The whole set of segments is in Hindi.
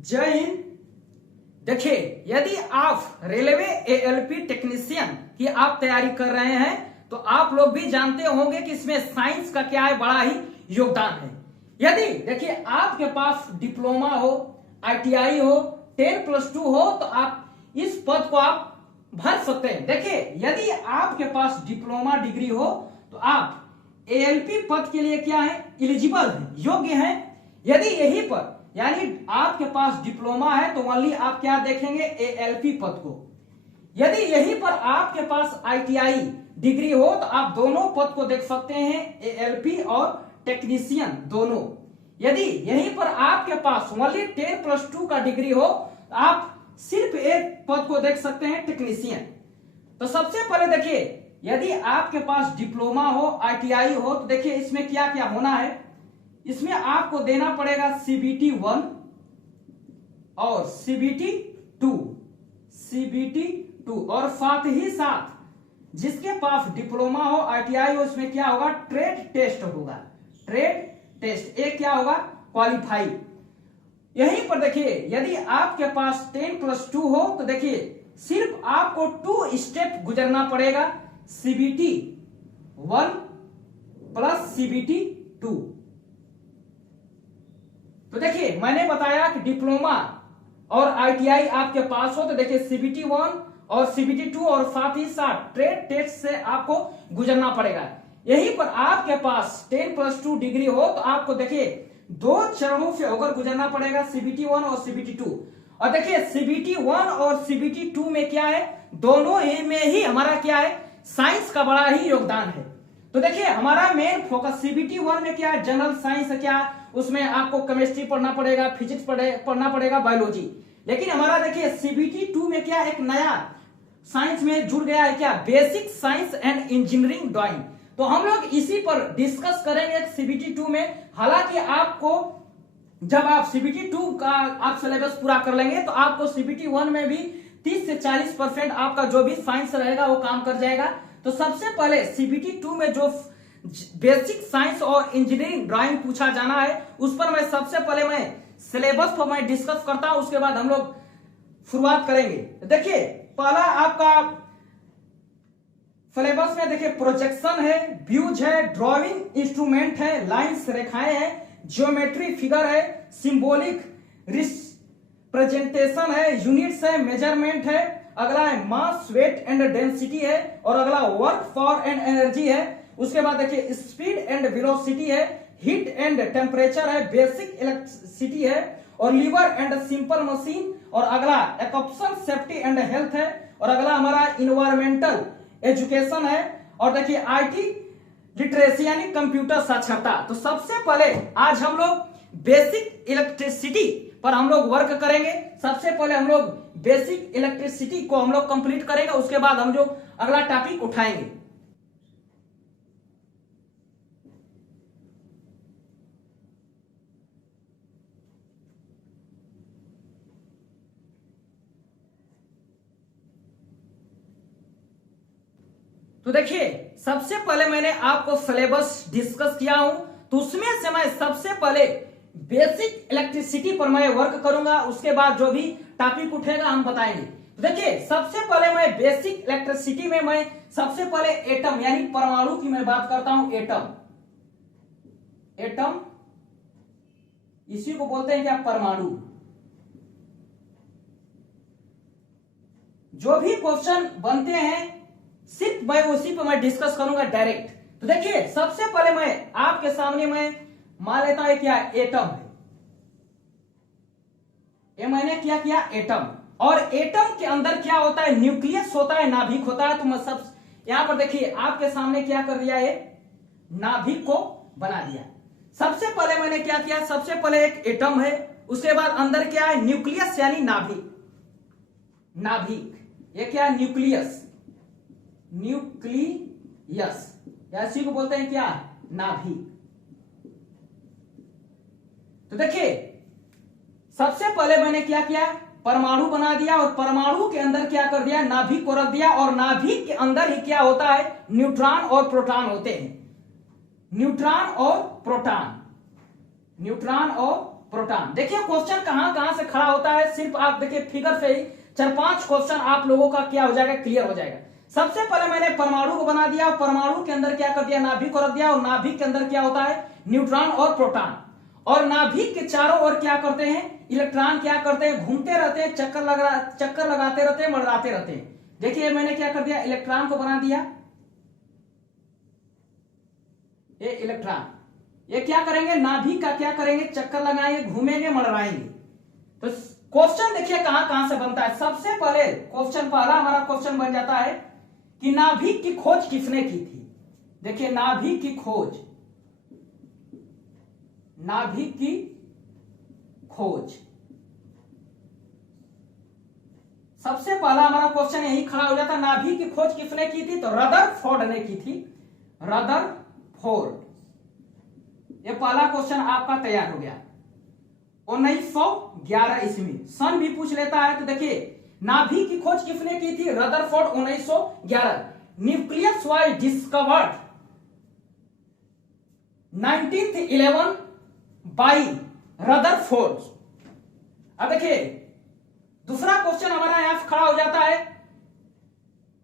जय हिंद। देखिए, यदि आप रेलवे एएलपी टेक्नीशियन की आप तैयारी कर रहे हैं तो आप लोग भी जानते होंगे कि इसमें साइंस का क्या है, बड़ा ही योगदान है। यदि देखिए आपके पास डिप्लोमा हो, आईटीआई हो, 10+2 हो तो आप इस पद को आप भर सकते हैं। देखिए, यदि आपके पास डिप्लोमा डिग्री हो तो आप एएलपी पद के लिए क्या है, एलिजिबल है, योग्य है। यदि यही पर यानी आपके पास डिप्लोमा है तो ओनली आप क्या देखेंगे, एएलपी पद को। यदि यहीं पर आपके पास आईटीआई डिग्री हो तो आप दोनों पद को देख सकते हैं, एएलपी और टेक्नीशियन दोनों। यदि यहीं पर आपके पास ओनली 10+2 का डिग्री हो तो आप सिर्फ एक पद को देख सकते हैं, टेक्नीशियन। तो सबसे पहले देखिए, यदि आपके पास डिप्लोमा हो, आईटीआई हो तो देखिए इसमें क्या क्या होना है। इसमें आपको देना पड़ेगा CBT 1 और CBT 2 और साथ ही साथ जिसके पास डिप्लोमा हो, आईटीआई हो, इसमें क्या होगा, ट्रेड टेस्ट होगा। ट्रेड टेस्ट एक क्या होगा, क्वालिफाई। यहीं पर देखिए, यदि आपके पास 10+2 हो तो देखिए सिर्फ आपको 2 स्टेप गुजरना पड़ेगा, CBT 1 प्लस CBT 2। तो देखिए मैंने बताया कि डिप्लोमा और आईटीआई आपके पास हो तो देखिए CBT 1 और CBT 2 और साथ ही साथ ट्रेड टेस्ट से आपको गुजरना पड़ेगा। यहीं पर आपके पास 10+2 डिग्री हो तो आपको देखिए 2 चरणों से होकर गुजरना पड़ेगा, CBT 1 और CBT 2। और देखिए CBT 1 और CBT 2 में क्या है, दोनों ही में ही हमारा क्या है, साइंस का बड़ा ही योगदान है। तो देखिए हमारा मेन फोकस CBT 1 में क्या है, जनरल साइंस है, क्या उसमें आपको केमिस्ट्री पढ़ना पड़ेगा, फिजिक्स पढ़ना पड़ेगा, बायोलॉजी। लेकिन हमारा देखिए CBT 2 में क्या एक नया साइंस में जुड़ गया है, क्या, basic science and engineering drawing. तो हम लोग इसी पर डिस्कस करेंगे CBT 2 में। हालांकि आपको जब आप CBT 2 का आप सिलेबस पूरा कर लेंगे तो आपको CBT 1 में भी 30 से 40% आपका जो भी साइंस रहेगा वो काम कर जाएगा। तो सबसे पहले CBT 2 में जो बेसिक साइंस और इंजीनियरिंग ड्राइंग पूछा जाना है उस पर मैं सबसे पहले मैं सिलेबस पर मैं डिस्कस करता हूं, उसके बाद हम लोग शुरुआत करेंगे। देखिए पहला आपका सिलेबस में देखिए प्रोजेक्शन है, व्यूज है, ड्राइंग इंस्ट्रूमेंट है, लाइंस रेखाएं है, ज्योमेट्री फिगर है, सिंबॉलिक रिप्रेजेंटेशन है, यूनिट्स है, मेजरमेंट है, अगला है मास, वेट एंड डेंसिटी है, और अगला वर्क पावर एंड एनर्जी है। उसके बाद देखिए स्पीड एंड वेलोसिटी है, हीट एंड टेम्परेचर है, बेसिक इलेक्ट्रिसिटी है, और लीवर एंड सिंपल मशीन, और अगला एक्यूपेशन सेफ्टी एंड हेल्थ है, और अगला हमारा इन्वायरमेंटल एजुकेशन है, और देखिए आईटी लिटरेसी यानी कंप्यूटर साक्षरता। तो सबसे पहले आज हम लोग बेसिक इलेक्ट्रिसिटी पर हम लोग वर्क करेंगे। सबसे पहले हम लोग बेसिक इलेक्ट्रिसिटी को हम लोग कंप्लीट करेंगे, उसके बाद हम जो अगला टॉपिक उठाएंगे। तो देखिए सबसे पहले मैंने आपको सिलेबस डिस्कस किया हूं, तो उसमें से मैं सबसे पहले बेसिक इलेक्ट्रिसिटी पर मैं वर्क करूंगा, उसके बाद जो भी टॉपिक उठेगा हम बताएंगे। तो देखिए सबसे पहले मैं बेसिक इलेक्ट्रिसिटी में मैं सबसे पहले एटम यानी परमाणु की मैं बात करता हूं। एटम इसी को बोलते हैं क्या, परमाणु। जो भी क्वेश्चन बनते हैं सिर्फ मैं उसी पर मैं डिस्कस करूंगा डायरेक्ट। तो देखिए सबसे पहले मैं आपके सामने मैं मान लेता हूं क्या, एटम है। ये मैंने क्या किया, एटम। और एटम के अंदर क्या होता है, न्यूक्लियस होता है, नाभिक होता है। तो मैं सब यहां पर देखिए आपके सामने क्या कर दिया, ये नाभिक को बना दिया। सबसे पहले मैंने क्या किया, सबसे पहले एक एटम है, उसके बाद अंदर क्या है, न्यूक्लियस यानी नाभिक। ये क्या है, न्यूक्लियस इसी को बोलते हैं क्या, नाभिक। तो देखिए सबसे पहले मैंने क्या किया, परमाणु बना दिया, और परमाणु के अंदर क्या कर दिया, नाभिक को रख दिया, और नाभिक के अंदर ही क्या होता है, न्यूट्रॉन और प्रोटॉन होते हैं। न्यूट्रॉन और प्रोटॉन। देखिए क्वेश्चन कहां कहां से खड़ा होता है, सिर्फ आप देखिए फिगर से ही 4-5 क्वेश्चन आप लोगों का क्या हो जाएगा, क्लियर हो जाएगा। सबसे पहले मैंने परमाणु को बना दिया, परमाणु के अंदर क्या कर दिया, नाभिक को रख दिया, और नाभिक के अंदर क्या होता है, न्यूट्रॉन और प्रोटॉन। और नाभिक के चारों ओर क्या करते हैं, इलेक्ट्रॉन क्या करते हैं, घूमते रहते हैं, चक्कर लगाते रहते हैं, मंडराते रहते हैं। देखिए मैंने क्या कर दिया, इलेक्ट्रॉन को बना दिया, ये इलेक्ट्रॉन, ये क्या करेंगे, नाभिक का क्या करेंगे, चक्कर लगाएंगे, घूमेंगे, मंडराएंगे। तो क्वेश्चन देखिए कहां कहां से बनता है। सबसे पहले क्वेश्चन, पहला हमारा क्वेश्चन बन जाता है कि नाभिक की खोज किसने की थी। देखिए नाभिक की खोज, नाभिक की खोज, सबसे पहला हमारा क्वेश्चन यही खड़ा हो जाता, नाभिक की खोज किसने की थी, तो रदरफोर्ड ने की थी, रदरफोर्ड। ये पहला क्वेश्चन आपका तैयार हो गया। 1911 ईस्वी, सन भी पूछ लेता है। तो देखिए नाभिक की खोज किसने की थी, Rutherford, 1911। Nucleus was discovered 1911 by Rutherford. अब देखिए दूसरा क्वेश्चन हमारा यहां खड़ा हो जाता है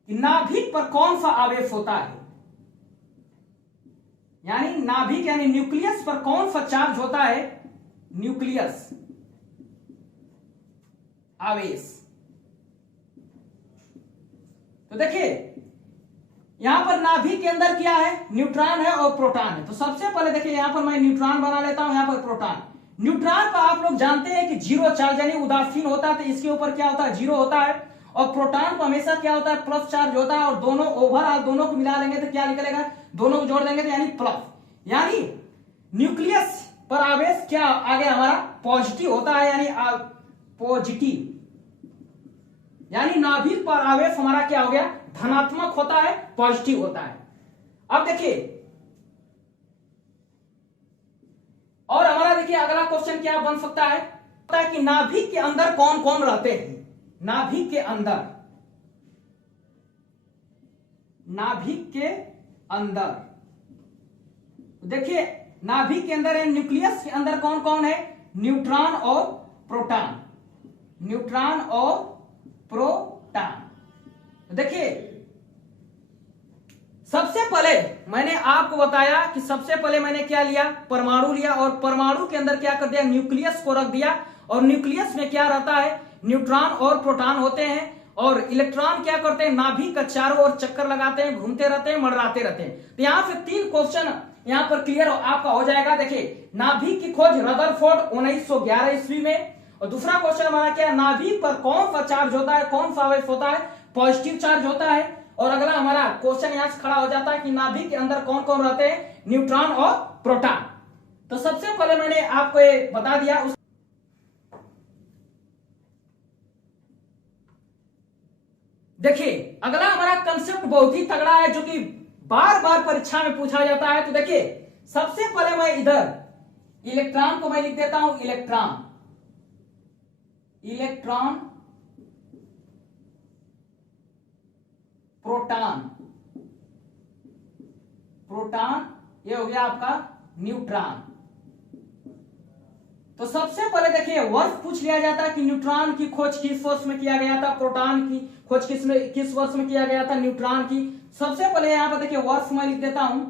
कि नाभिक पर कौन सा आवेश होता है, यानी नाभिक यानी न्यूक्लियस पर कौन सा चार्ज होता है, न्यूक्लियस आवेश। तो देखिए यहां पर नाभिक के अंदर क्या है, न्यूट्रॉन है और प्रोटॉन है। तो सबसे पहले देखिए यहां पर मैं न्यूट्रॉन बना लेता हूं, यहां पर प्रोटॉन। न्यूट्रॉन पर आप लोग जानते हैं कि जीरो चार्ज यानी उदासीन होता है, तो इसके ऊपर क्या होता है, जीरो होता है। और प्रोटॉन पर हमेशा क्या होता है, प्लस चार्ज होता है। और दोनों ओवरऑल दोनों को मिला लेंगे तो क्या निकलेगा, दोनों को जोड़ देंगे तो यानी प्लस, यानी न्यूक्लियस पर आवेश क्या आ गया हमारा, पॉजिटिव होता है, यानी पॉजिटिव, यानी नाभिक पर आवेश हमारा क्या हो गया, धनात्मक होता है, पॉजिटिव होता है। अब देखिए और हमारा देखिए अगला क्वेश्चन क्या बन सकता है, पता है कि नाभिक के अंदर कौन कौन रहते हैं। नाभिक के अंदर, नाभिक के अंदर देखिए नाभिक के अंदर है, न्यूक्लियस के अंदर कौन कौन है, न्यूट्रॉन और प्रोटॉन, न्यूट्रॉन और प्रोटॉन। देखिए सबसे पहले मैंने आपको बताया कि सबसे पहले मैंने क्या लिया, परमाणु लिया, और परमाणु के अंदर क्या कर दिया, न्यूक्लियस को रख दिया। और न्यूक्लियस में क्या रहता है, न्यूट्रॉन और प्रोटॉन होते हैं। और इलेक्ट्रॉन क्या करते हैं, नाभिक का चारों ओर चक्कर लगाते हैं, घूमते रहते हैं, मंडराते रहते हैं। तो यहां से 3 क्वेश्चन यहां पर क्लियर आपका हो जाएगा। देखिए नाभिक की खोज रदरफोर्ड 1911 ईस्वी में। और दूसरा क्वेश्चन हमारा क्या, नाभिक पर कौन सा चार्ज होता है, कौन सा आवेश होता है, पॉजिटिव चार्ज होता है। और अगला हमारा क्वेश्चन यहां से खड़ा हो जाता है कि नाभिक के अंदर कौन कौन रहते हैं, न्यूट्रॉन और प्रोटॉन। तो सबसे पहले मैंने आपको ये बता दिया। देखिए अगला हमारा कंसेप्ट बहुत ही तगड़ा है, जो कि बार बार परीक्षा में पूछा जाता है। तो देखिए सबसे पहले मैं इधर इलेक्ट्रॉन को मैं लिख देता हूं, इलेक्ट्रॉन, इलेक्ट्रॉन, प्रोटॉन, प्रोटॉन, ये हो गया आपका न्यूट्रॉन। तो सबसे पहले देखिए वर्ष पूछ लिया जाता है कि न्यूट्रॉन की खोज किस वर्ष में किया गया था, प्रोटॉन की खोज किस वर्ष में किया गया था, न्यूट्रॉन की। सबसे पहले यहां पर देखिए वर्ष मैं लिख देता हूं,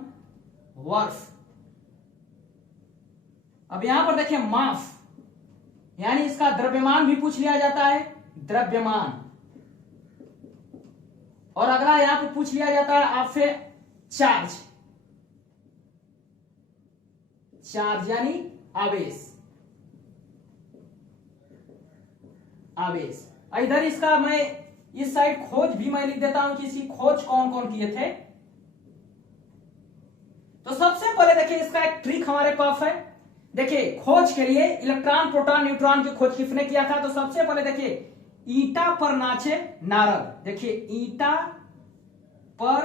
वर्ष। अब यहां पर देखिए मास, यानी इसका द्रव्यमान भी पूछ लिया जाता है, द्रव्यमान। और अगला यहां पर पूछ लिया जाता है आपसे चार्ज, चार्ज यानी आवेश, आवेश। इधर इसका मैं इस साइड खोज भी मैं लिख देता हूं कि इसकी खोज कौन कौन किए थे। तो सबसे पहले देखिए इसका एक ट्रिक हमारे पास है। देखिए खोज के लिए इलेक्ट्रॉन, प्रोटॉन, न्यूट्रॉन की खोज किसने किया था। तो सबसे पहले देखिए ईटा पर नाचे नारद। देखिए ईटा पर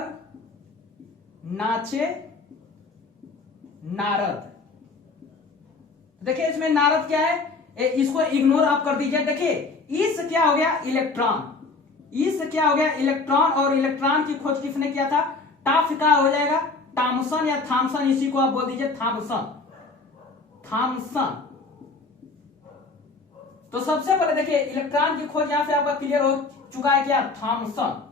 नाचे नारद। देखिए इसमें नारद क्या है, इसको इग्नोर आप कर दीजिए। देखिए इस क्या हो गया, इलेक्ट्रॉन, इस क्या हो गया, इलेक्ट्रॉन। और इलेक्ट्रॉन की खोज किसने किया था, टाफ का हो जाएगा, टॉमसन या थॉमसन, इसी को आप बोल दीजिए थॉमसन, थॉमसन। तो सबसे पहले देखिए इलेक्ट्रॉन की खोज यहां से आपका क्लियर हो चुका है, क्या? थॉमसन।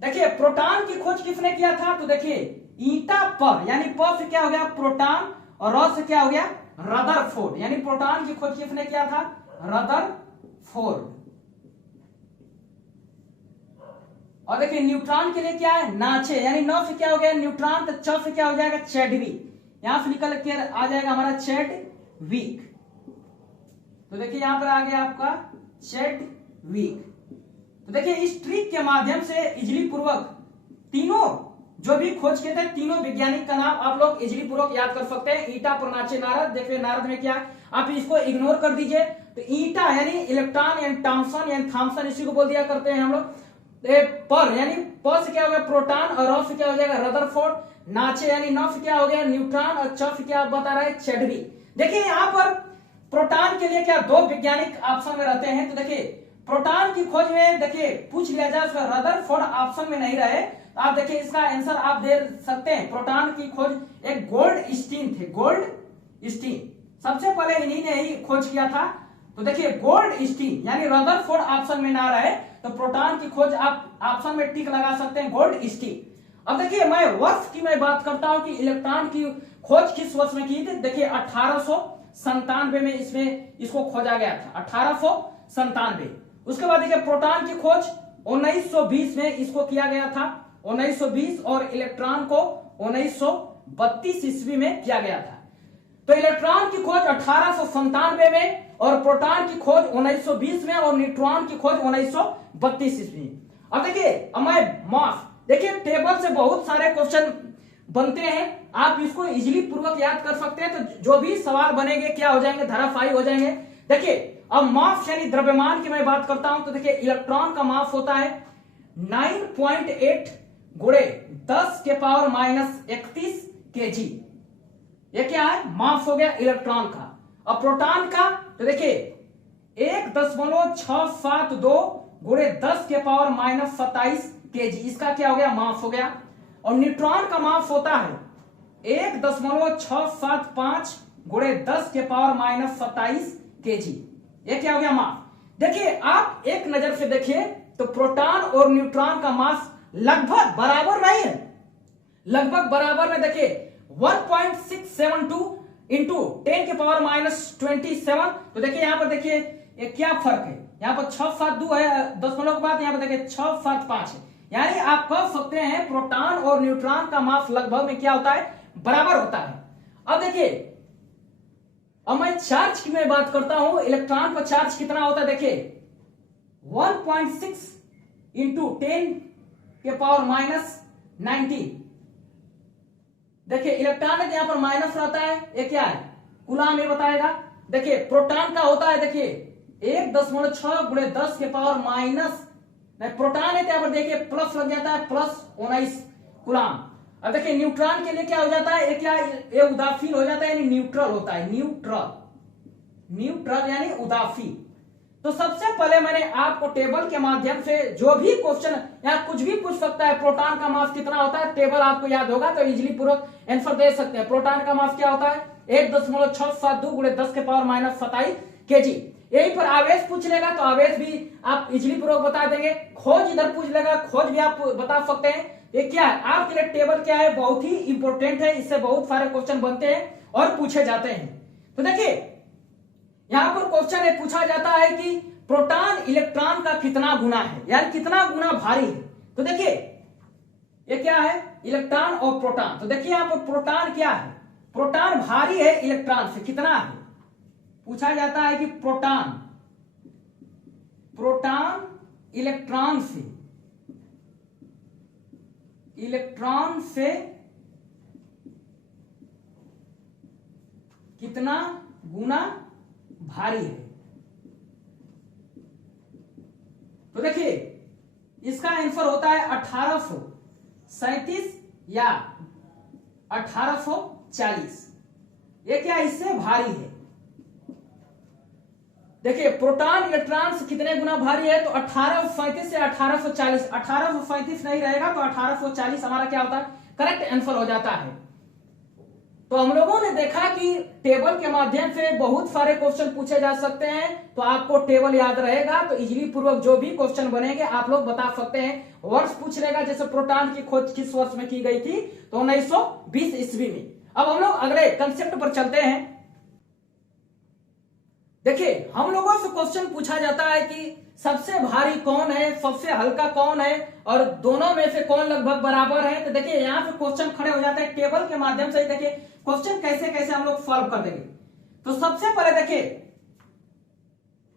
देखिए प्रोटॉन की खोज किसने किया था? तो देखिए ईटा पर, यानी प से क्या हो गया? प्रोटॉन, और र से क्या हो गया? रदरफोर्ड। यानी प्रोटॉन की खोज किसने किया था? रदरफोर्ड। और देखिए न्यूट्रॉन के लिए क्या है? नाचे, यानी न से क्या हो गया? न्यूट्रॉन, तो च से क्या हो जाएगा? चैडविक। यहां से निकल के आ जाएगा हमारा चैडविक। तो देखिए यहां पर आ गया आपका चैडविक। तो देखिए इस ट्रिक के माध्यम से इजली पूर्वक तीनों जो भी खोज किए थे तीनों वैज्ञानिक का नाम आप लोग इजली पूर्वक याद कर सकते हैं। ईटा पर नाचे नारद। देखिए नारद में क्या, आप इसको इग्नोर कर दीजिए। तो ईटा यानी इलेक्ट्रॉन यानी थॉमसन यानी थॉमसन, इसी को बोल दिया करते हैं हम लोग। पर यानी प से क्या हो गया? प्रोटॉन, और र से क्या हो जाएगा? रदरफोर्ड। नाचे यानी न से क्या हो गया? न्यूट्रॉन, और च से क्या बता रहा है? चैडविक। देखिए यहाँ पर प्रोटॉन के लिए क्या दो वैज्ञानिक ऑप्शन में रहते हैं। तो देखिए प्रोटॉन की खोज में देखिए पूछ लिया जाए उसका रदरफोर्ड ऑप्शन में नहीं रहे, तो आप देखिए इसका आंसर आप दे सकते हैं। प्रोटॉन की खोज एक गोल्डस्टीन थे, गोल्डस्टीन। सबसे पहले इन्हीं ने ही खोज किया था। तो देखिए गोल्डस्टीन यानी रदरफोर्ड ऑप्शन में ना रहे तो प्रोटॉन की खोज आप ऑप्शन में टिक लगा सकते हैं, गोल्डस्टीन। अब देखिए मैं वर्ष की मैं बात करता हूं कि इलेक्ट्रॉन की खोज किस वर्ष में की थी। देखिए 1897 में इसको खोजा गया था, 1897। उसके बाद देखिए प्रोटॉन की खोज 1920 में इसको किया गया था, 1920, और इलेक्ट्रॉन को 1932 ईस्वी में किया गया था। तो इलेक्ट्रॉन की खोज 1897 में, और प्रोटॉन की खोज 1920 में, और न्यूट्रॉन की खोज 1932 ईस्वी में। अब देखिए मास, देखिए टेबल से बहुत सारे क्वेश्चन बनते हैं, आप इसको इजीली पूर्वक याद कर सकते हैं। तो जो भी सवाल बनेंगे क्या हो जाएंगे? धाराशायी हो जाएंगे। देखिए अब मास यानी द्रव्यमान की मैं बात करता हूं, तो देखिए इलेक्ट्रॉन का मास होता है 9.8 गुणे 10 के पावर -31 kg। ये क्या है? मास हो गया इलेक्ट्रॉन का। अब प्रोटॉन का तो देखिए 1.672 गुणे 10 के पावर -27 kg, इसका क्या हो गया? मास हो गया। और न्यूट्रॉन का मास होता है 1.675 गुणे 10 के पावर -27 kg। ये क्या हो गया? मास। देखिए आप एक नजर से देखिए तो प्रोटॉन और न्यूट्रॉन का मास लगभग बराबर नहीं है, लगभग बराबर में। देखिए 1.672 इंटू 10 के पावर -27। तो देखिए यहां पर देखिए ये क्या फर्क है? यहां पर 672 है दशमलव के बाद, यहां पर देखिए 675 है। यानी आप कह सकते हैं प्रोटॉन और न्यूट्रॉन का मास लगभग में क्या होता है? बराबर होता है। अब देखिए अब मैं चार्ज की मैं बात करता हूं, इलेक्ट्रॉन पर चार्ज कितना होता है? देखिए 1.6 इंटू 10 के पावर -90। देखिए इलेक्ट्रॉन में यहां पर माइनस रहता है, ये क्या है? कूलाम ये बताएगा। देखिए प्रोटॉन का होता है देखिए 1.6 गुणे 10 के पावर माइनस, प्रोटॉन है तो यहां पर देखिए प्लस लग जाता है, +19 कूलाम। अब देखिए न्यूट्रॉन के लिए क्या हो जाता है? ये क्या? ये उदासीन हो जाता है, यानी न्यूट्रल होता है, न्यूट्रल यानी उदासीन। तो सबसे पहले मैंने आपको टेबल के माध्यम से जो भी क्वेश्चन या कुछ भी पूछ सकता है, प्रोटॉन का मास कितना होता है, टेबल आपको याद होगा तो इजीली पूर्वक आंसर दे सकते हैं। प्रोटॉन का मास क्या होता है? 1.672 गुणे 10 के पावर -27 kg। यही पर आवेश पूछ लेगा तो आवेश भी आप इजीली पूर्वक बता देंगे। खोज इधर पूछ लेगा, खोज भी आप बता सकते हैं। ये क्या है? आपके लिए टेबल क्या है? बहुत ही इंपॉर्टेंट है, इससे बहुत सारे क्वेश्चन बनते हैं और पूछे जाते हैं। तो देखिए यहां पर क्वेश्चन है पूछा जाता है कि प्रोटॉन इलेक्ट्रॉन का कितना गुना है, यानी कितना गुना भारी है। तो देखिए ये क्या है? इलेक्ट्रॉन और प्रोटॉन। तो देखिए यहां पर प्रोटॉन क्या है? प्रोटॉन भारी है इलेक्ट्रॉन से, कितना है? पूछा जाता है कि प्रोटॉन इलेक्ट्रॉन से कितना गुना भारी है। तो देखिए इसका आंसर होता है 1837 या 1840। ये क्या? इससे भारी है। देखिए प्रोटॉन इलेक्ट्रॉन से कितने गुना भारी है? तो 1837 से 1840। 1837 नहीं रहेगा तो 1840 हमारा क्या होता है? करेक्ट आंसर हो जाता है। तो हम लोगों ने देखा कि टेबल के माध्यम से बहुत सारे क्वेश्चन पूछे जा सकते हैं, तो आपको टेबल याद रहेगा तो इजीली पूर्वक जो भी क्वेश्चन बनेंगे आप लोग बता सकते हैं। वर्ष पूछ लेगा, जैसे प्रोटॉन की खोज किस वर्ष में की गई थी, तो 1920 ईस्वी में। अब हम लोग अगले कंसेप्ट पर चलते हैं। देखिए, हम लोगों से क्वेश्चन पूछा जाता है कि सबसे भारी कौन है, सबसे हल्का कौन है, और दोनों में से कौन लगभग बराबर है। तो देखिए यहाँ पे क्वेश्चन खड़े हो जाते हैं टेबल के माध्यम से। देखिए क्वेश्चन कैसे कैसे हम लोग सॉल्व कर देंगे। तो सबसे पहले देखिए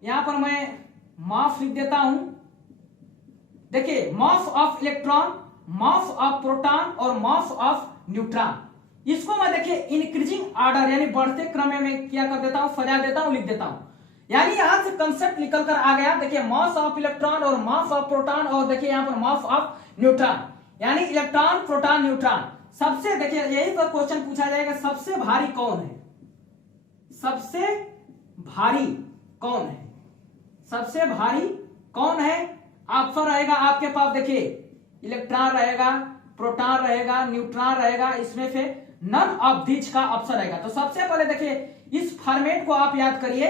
यहां पर मैं मास लिख देता हूं। देखिए mass of electron, mass of proton और मास ऑफ न्यूट्रॉन। इसको मैं देखिए इंक्रीजिंग ऑर्डर यानी बढ़ते क्रम में क्या कर देता हूं, सजा देता हूं, लिख देता हूं। यानी यहां से कंसेप्ट निकल कर आ गया। देखिए मास ऑफ इलेक्ट्रॉन और मास ऑफ प्रोटॉन, और देखिए यहां पर मास ऑफ न्यूट्रॉन, यानी इलेक्ट्रॉन प्रोटॉन न्यूट्रॉन। सबसे देखिए यही पर क्वेश्चन पूछा जाएगा सबसे भारी कौन है, सबसे भारी कौन है, सबसे भारी कौन है। ऑप्शन रहेगा आपके पास, देखिए इलेक्ट्रॉन रहेगा, प्रोटॉन रहेगा, न्यूट्रॉन रहेगा, इसमें से नन ऑफ दीज का ऑप्शन रहेगा। तो सबसे पहले देखिए इस फॉर्मेट को आप याद करिए।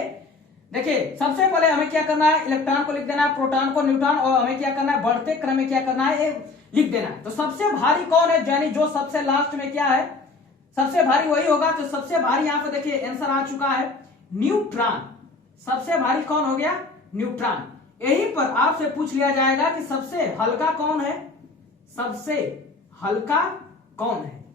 देखिए सबसे पहले हमें क्या करना है, इलेक्ट्रॉन को लिख देना है, प्रोटॉन को न्यूट्रॉन, और हमें क्या करना है, बढ़ते क्रम में क्या करना है, लिख देना है। तो सबसे भारी कौन है, यानी जो सबसे लास्ट में क्या है, सबसे भारी वही होगा। तो सबसे भारी यहां पर देखिए आंसर आ चुका है न्यूट्रॉन। सबसे भारी कौन हो गया, न्यूट्रॉन। यही पर आपसे पूछ लिया जाएगा कि सबसे हल्का कौन है, सबसे हल्का कौन है,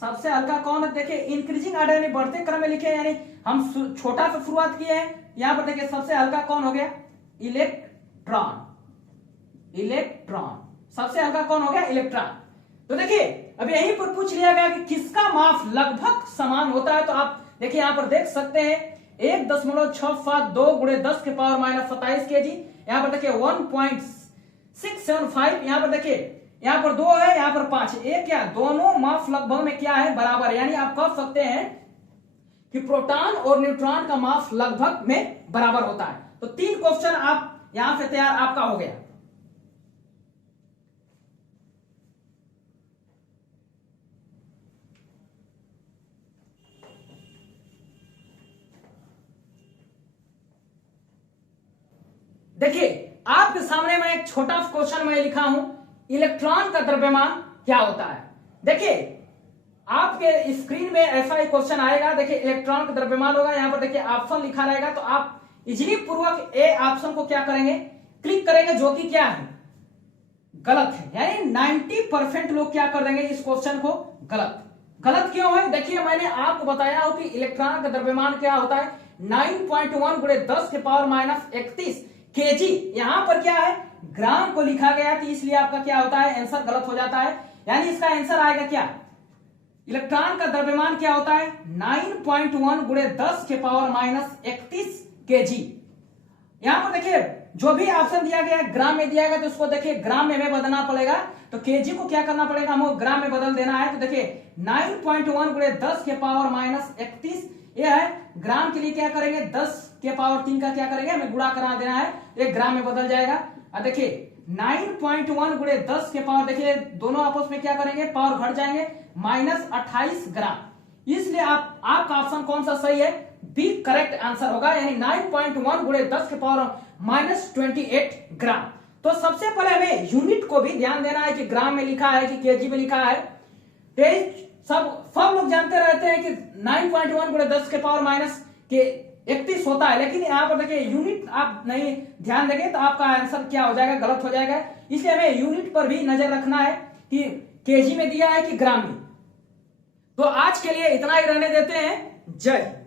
सबसे हल्का कौन है। देखिए इंक्रीजिंग ऑर्डर यानी बढ़ते क्रम में लिखे, यानी हम छोटा से शुरुआत किए हैं। यहां पर देखिए सबसे हल्का कौन हो गया, इलेक्ट्रॉन, इलेक्ट्रॉन। सबसे हल्का कौन हो गया, इलेक्ट्रॉन। तो देखिए अब यहीं पर पूछ लिया गया कि किसका मास लगभग समान होता है। तो आप देखिए यहां पर देख सकते हैं 1.672 गुणे 10 के पावर माइनस 27 के जी। यहां पर देखिए 1.675। यहां पर देखिए यहां पर 2 है, यहां पर 5 है। ये क्या, दोनों मास लगभग में क्या है, बराबर। यानी आप कह सकते हैं कि प्रोटॉन और न्यूट्रॉन का मास लगभग में बराबर होता है। तो 3 क्वेश्चन आप यहां से तैयार आपका हो गया। देखिए आपके सामने मैं एक छोटा सा क्वेश्चन मैं लिखा हूं, इलेक्ट्रॉन का द्रव्यमान क्या होता है। देखिए आपके स्क्रीन में ऐसा ही क्वेश्चन आएगा। देखिए इलेक्ट्रॉन का द्रव्यमान होगा, यहां पर देखिए ऑप्शन लिखा रहेगा। तो आप इजीली पूर्वक ए ऑप्शन को क्या करेंगे, क्लिक करेंगे, जो कि क्या है, गलत है। यानी 90% लोग क्या कर देंगे इस क्वेश्चन को गलत। गलत क्यों है, देखिए मैंने आपको बताया हो कि इलेक्ट्रॉन का द्रव्यमान क्या होता है, 9.1 गुणे 10 के पावर माइनस 31 केजी। यहां पर क्या है, ग्राम को लिखा गया, तो इसलिए आपका क्या होता है, आंसर गलत हो जाता है। यानी इसका आंसर आएगा क्या, इलेक्ट्रॉन का द्रव्यमान क्या होता है, 9.1 गुणे 10 के पावर माइनस 31 केजी। यहां पर देखिए जो भी ऑप्शन दिया गया ग्राम में दिया गया, तो उसको देखिए ग्राम में हमें बदलना पड़ेगा। तो केजी को क्या करना पड़ेगा, हमको ग्राम में बदल देना है। तो देखिए 9.1 गुणे 10 के पावर माइनस 31 यह है। ग्राम के लिए क्या करेंगे, 10 के पावर 3 का क्या करेंगे, हमें गुणा करा देना है, एक ग्राम में बदल जाएगा। और देखिए 9.1 गुणे 10 के पावर, देखिए दोनों आपस में क्या करेंगे, पावर घट जाएंगे, माइनस 28 ग्राम। इसलिए आपका ऑप्शन कौन सा सही है, बी करेक्ट आंसर होगा। यानी 9.1 गुणे 10 के पावर माइनस 28 ग्राम। तो सबसे पहले हमें यूनिट को भी ध्यान देना है कि ग्राम में लिखा है कि केजी में लिखा है। सब लोग जानते रहते हैं कि 9.1 गुणे 10 के पावर माइनस के 31 होता है, लेकिन यहां पर देखिए यूनिट आप नहीं ध्यान देंगे तो आपका आंसर क्या हो जाएगा, गलत हो जाएगा। इसलिए हमें यूनिट पर भी नजर रखना है कि केजी में दिया है कि ग्राम में। तो आज के लिए इतना ही रहने देते हैं। जय।